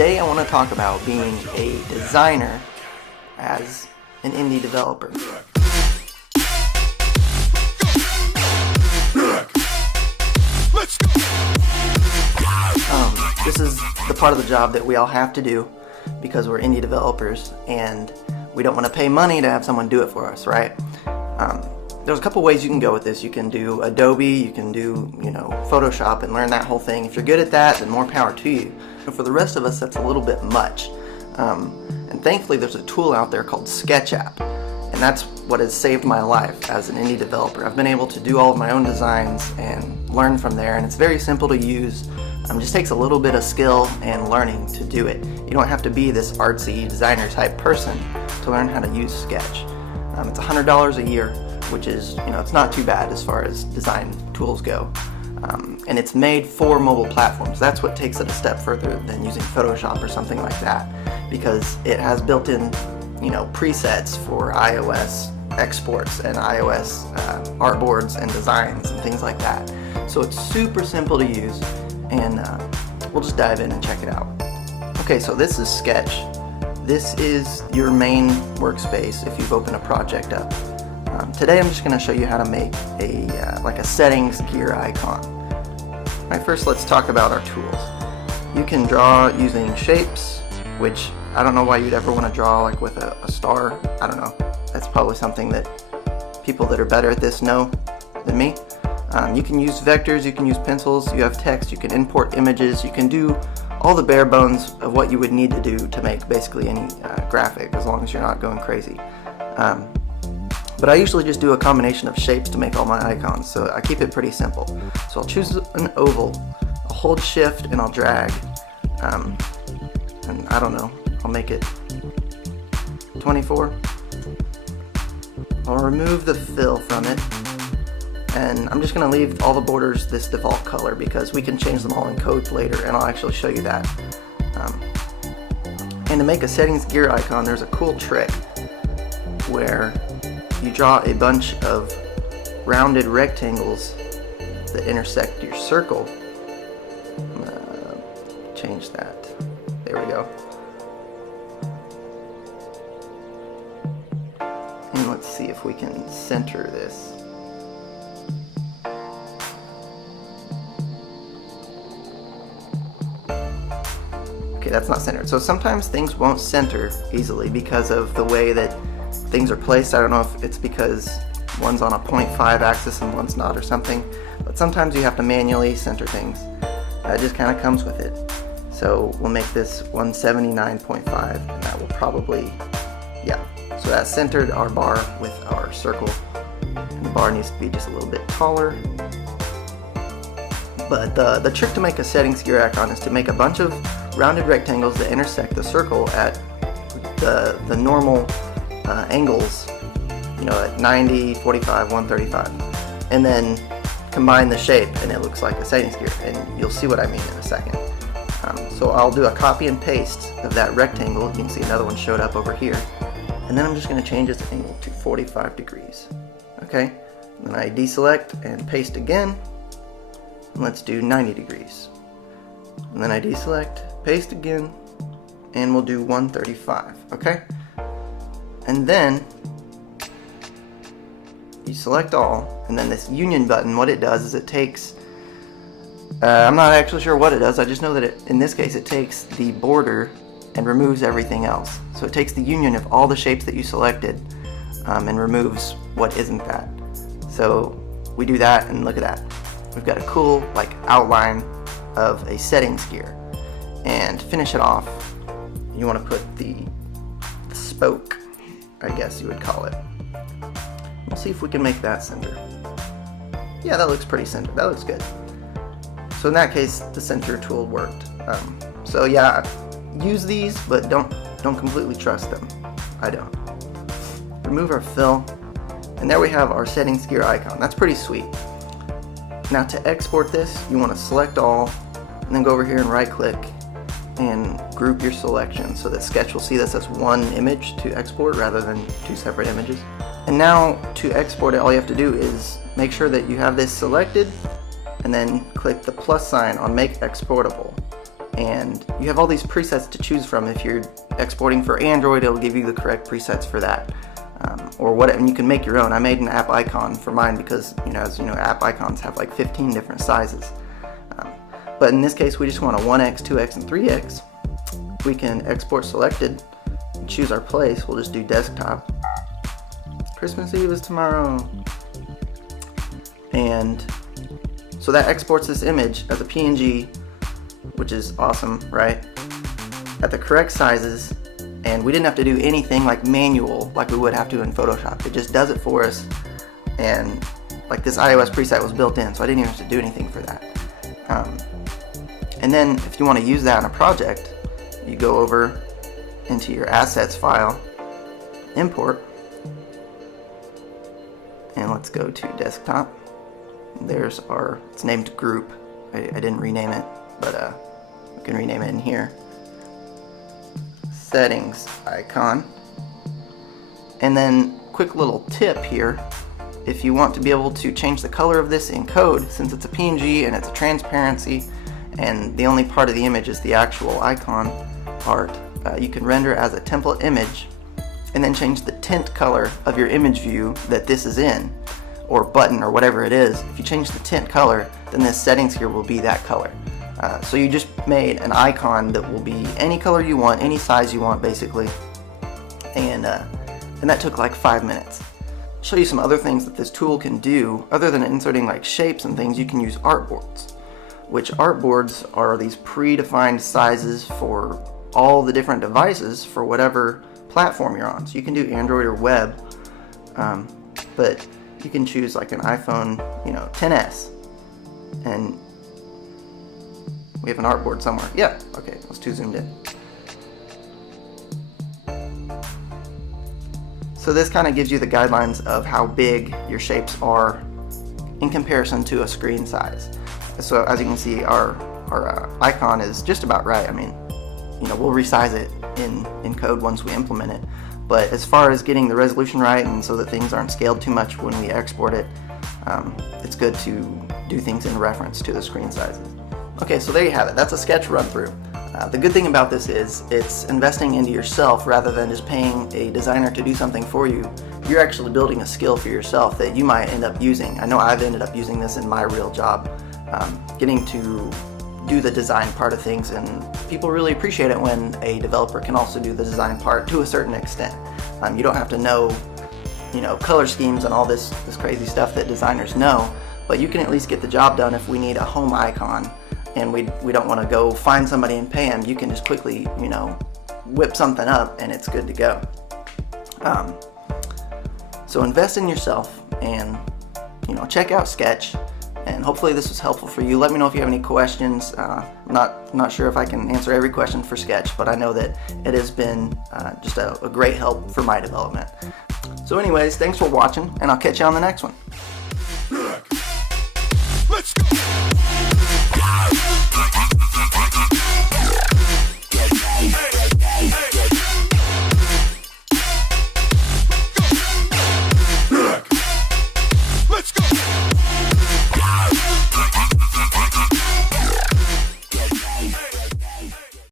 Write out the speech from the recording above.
Today I want to talk about being a designer as an indie developer. This is the part of the job that we all have to do because we're indie developers and we don't want to pay money to have someone do it for us, right? There's a couple ways you can go with this. You can do Adobe, you can do, Photoshop and learn that whole thing. If you're good at that, then more power to you. But for the rest of us, that's a little bit much. And thankfully, there's a tool out there called SketchUp, and that's what has saved my life as an indie developer. I've been able to do all of my own designs and learn from there, and it's very simple to use. It just takes a little bit of skill and learning to do it. You don't have to be this artsy designer type person to learn how to use Sketch. It's $100 a year, which is, it's not too bad as far as design tools go. And it's made for mobile platforms. That's what takes it a step further than using Photoshop or something like that, because it has built-in, presets for iOS exports and iOS artboards and designs and things like that. So it's super simple to use, and we'll just dive in and check it out. Okay, so this is Sketch. This is your main workspace if you've opened a project up. Today I'm just going to show you how to make a settings gear icon. Alright, first let's talk about our tools. You can draw using shapes, which I don't know why you'd ever want to draw like with a star. I don't know. That's probably something that people that are better at this know than me. You can use vectors, you can use pencils, you have text, you can import images, you can do all the bare bones of what you would need to do to make basically any graphic, as long as you're not going crazy. But I usually just do a combination of shapes to make all my icons, so I keep it pretty simple. So I'll choose an oval, I'll hold shift and I'll drag, and I don't know, I'll make it 24. I'll remove the fill from it, and I'm just going to leave all the borders this default color because we can change them all in code later, and I'll actually show you that. And to make a settings gear icon, there's a cool trick where you draw a bunch of rounded rectangles that intersect your circle. I'm gonna change that. There we go. And let's see if we can center this. Okay, that's not centered. So sometimes things won't center easily because of the way that things are placed. I don't know if it's because one's on a 0.5 axis and one's not or something, but sometimes you have to manually center things. That just kind of comes with it. So we'll make this 179.5, and that will probably, so that centered our bar with our circle, and the bar needs to be just a little bit taller. But the trick to make a settings gear icon is to make a bunch of rounded rectangles that intersect the circle at the normal angles, at 90, 45, 135, and then combine the shape and it looks like a settings gear, and you'll see what I mean in a second. So I'll do a copy and paste of that rectangle. You can see another one showed up over here, and then I'm just going to change its angle to 45 degrees. Okay, and then I deselect and paste again, and let's do 90 degrees, and then I deselect, paste again, and we'll do 135. Okay. And then you select all, and then this union button, what it does is it takes, I'm not actually sure what it does, I just know that in this case it takes the border and removes everything else. So it takes the union of all the shapes that you selected and removes what isn't that. So we do that, and look at that. We've got a cool outline of a settings gear. And to finish it off, you want to put the spoke, I guess you would call it. We'll see if we can make that center. Yeah, that looks pretty centered. That looks good. So in that case, the center tool worked. So yeah, use these, but don't completely trust them. I don't. Remove our fill, and there we have our settings gear icon. That's pretty sweet. Now to export this, you want to select all, and then go over here and right click and group your selection so that Sketch will see this as one image to export rather than two separate images. And now to export it, all you have to do is make sure that you have this selected, and then click the plus sign on Make Exportable, and you have all these presets to choose from. If you're exporting for Android, it'll give you the correct presets for that, or whatever. And you can make your own. I made an app icon for mine because, as you know, app icons have like 15 different sizes. But in this case, we just want a 1x, 2x, and 3x. We can export selected and choose our place. We'll just do desktop. Christmas Eve is tomorrow. And so that exports this image as a PNG, which is awesome, right? At the correct sizes, and we didn't have to do anything like manual like we would have to in Photoshop. It just does it for us, and like this iOS preset was built in, so I didn't even have to do anything for that. And then if you want to use that in a project, you go over into your assets file, import, and let's go to desktop. There's it's named group. I didn't rename it, but we can rename it in here. Settings icon. And then quick little tip here, if you want to be able to change the color of this in code, since it's a PNG and it's a transparency and the only part of the image is the actual icon part, you can render as a template image and then change the tint color of your image view that this is in, or button, or whatever it is. If you change the tint color, then this settings here will be that color. So you just made an icon that will be any color you want, any size you want, basically. And that took like 5 minutes. I'll show you some other things that this tool can do. Other than inserting like shapes and things, you can use artboards, which artboards are these predefined sizes for all the different devices for whatever platform you're on. So you can do Android or web, but you can choose like an iPhone, 10s, and we have an artboard somewhere. Yeah, okay, let's too zoomed in. So this kind of gives you the guidelines of how big your shapes are in comparison to a screen size. So as you can see, our icon is just about right. I mean, we'll resize it in code once we implement it. But as far as getting the resolution right and so that things aren't scaled too much when we export it, it's good to do things in reference to the screen sizes. Okay, so there you have it. That's a sketch run through. The good thing about this is it's investing into yourself rather than just paying a designer to do something for you. You're actually building a skill for yourself that you might end up using. I know I've ended up using this in my real job, getting to do the design part of things, and people really appreciate it when a developer can also do the design part to a certain extent. You don't have to know, color schemes and all this crazy stuff that designers know, but you can at least get the job done. If we need a home icon and we don't want to go find somebody and pay them, you can just quickly, whip something up and it's good to go. So invest in yourself and, check out Sketch. And hopefully this was helpful for you. Let me know if you have any questions. I'm not sure if I can answer every question for Sketch, but I know that it has been just a great help for my development. So anyways, thanks for watching, and I'll catch you on the next one. Let's go.